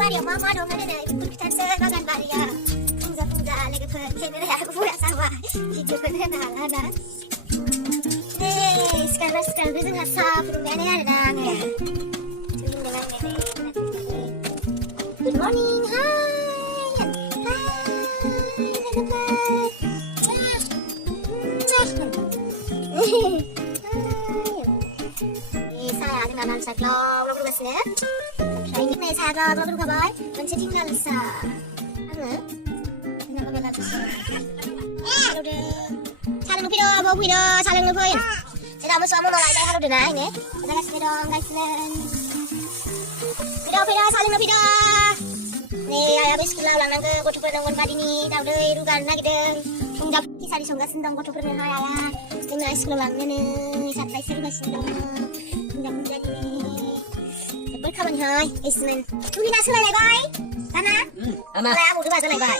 बारियाव मा मा दं नायनानै बेखौ खिथानोसै बागान बारिया फुंजा फुंजा लोगोफोर केमेराया बुरा जाबा भिडिअखौनो होनो हाला ना सिखारग्रो जोंहा साहा फुदुंबायानो आरोना आङो गुड मर्निं हाय साया जोंना लाल साहा ग्लब रुगासिनो ओमफ्राय नै साया ग्लब रुखाबाय मोनसेथिं लाल साहा आङो जोंना बाबा लाल साहा हालौदों साहा लोंनो फैद' आबौ फैद' साहा लोंनो फै जोंना मोसौआ ममा लायबाय हालौदों ना आइनो जागासिनो दं गायसिनो फैद' साहा लोंनो फैद' नै आइयाबो स्कुलाव लांनांगौ गथ'फोरनो अंगनबादिनि दावदै रुगानो नागिरदों फुंजा खिसारि संगासिनो दं गथ'फोरनोहाय आइया जोंना स्कुलाव लांनोनो साप्लाइसो रुगासिनो दं फुंजा फुंजानि जोबोद खामानिहाय एसेमोन तुहिना सोलायलायबाय दाना सोलाय आबौ रुगा जालायबाय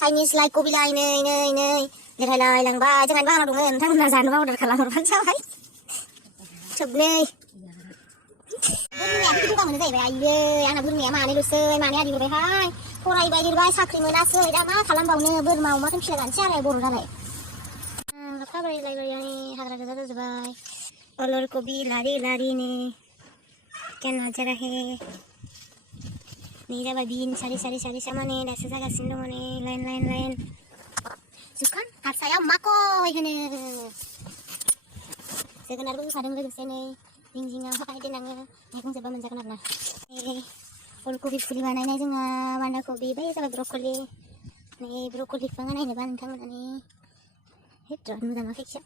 Chinese like kopi lai nei lihat lai lang bay jangan bang dong entah mana jangan bang udah kalah orang cawai coba nei burungnya itu kamu nih bay ayo anak burungnya mana lu sih mana ada bay hai korai bay di bay sakri mana sih dah mah kalam bau nih bermau makan silakan siapa boru dah lai apa bay lai bay ni hagra kerja tu bay olor kopi lari nih kan aja he nih dah babin sari sama nih dah sejaga sindong nih lain sukan harus saya makoy ini sekenar bu sadang lagi sini jinjingnya pakai tenangnya aku coba menjaga narna fullkobi fuli mana ini juga banda kobi bayi sama brokoli nih brokoli pangan ini bantang nih itu mudah makan sih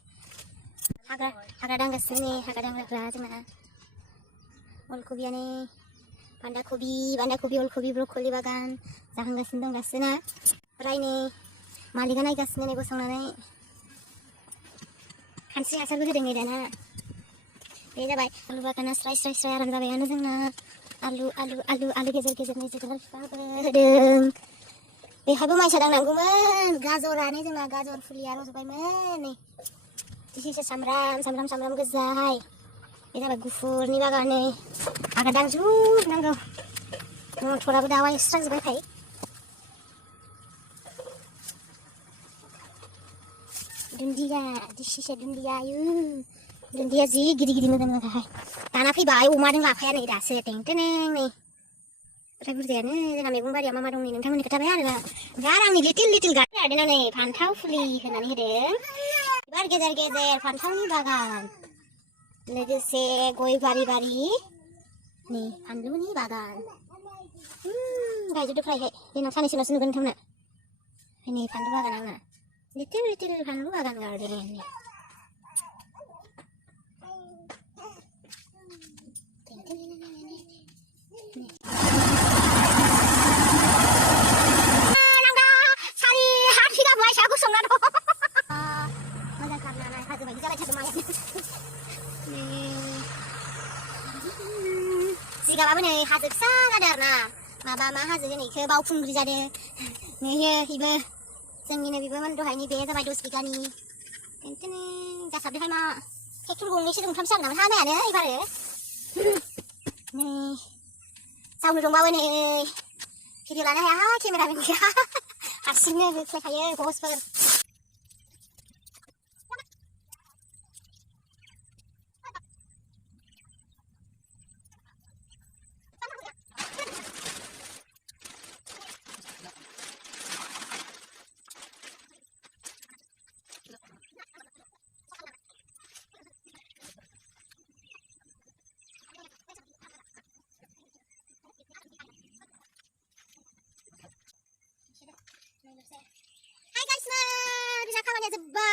haga danggas ini haga danggas lah cuma fullkobi ini banda kobi fullkobi brokoli bagan jangan gasin dong gasina raini Malika naik gasnya nih gosong nanti kan sih asal gue dengar dana beda baik alu bakan serai aran zabe anu jengna alu gezer nih jeger deng habu mai sadang nanggumen gazorane jengna gazor fuliaro supaya nih sisi samram gezai beda baik gufur nih bagane agak dangju nanggo mau thora bedawai strang zabe kai Dundia, di sisi dundia yuk. Dundia sih gidi mudah hai. Tanah pi bayi umar dengan apa ya nih dah setting teneng nih. Terus dia nih dengan megung bari mama dong nih nentang nih kata bayar lah. Garang nih little garang ada nih pantau fuli kena nih deh. Bar gezer pantau nih bagan. Lagi se goi bari nih pandu nih bagan. Gaya jadi fry hai. Ini nafsu nih sinu kan thumna. Ini pandu bagan angna. Little pandu bagan garden ini. Nangga sari hati dah buat aku songan. Mana karena nak hati bagi jalan cakap mayat. Jika apa nih hati besar ada na. Mama hati ni ke bau pun beri jadi. Nih ibu. जोंनि नैबेबो दहायनि बे जाबाय 10 बिगानि टेनटेन जासाबदोंहाय मा tractor गंनैसो गंथामसो जागोन नामा हानायानो एबारो नै जावनो दंबावो नै भिडिअ लानो हाया केमेरामेन गैया हारसिंनो होख्लायखायो बसफोर Hai guys, bisa kawannya jebak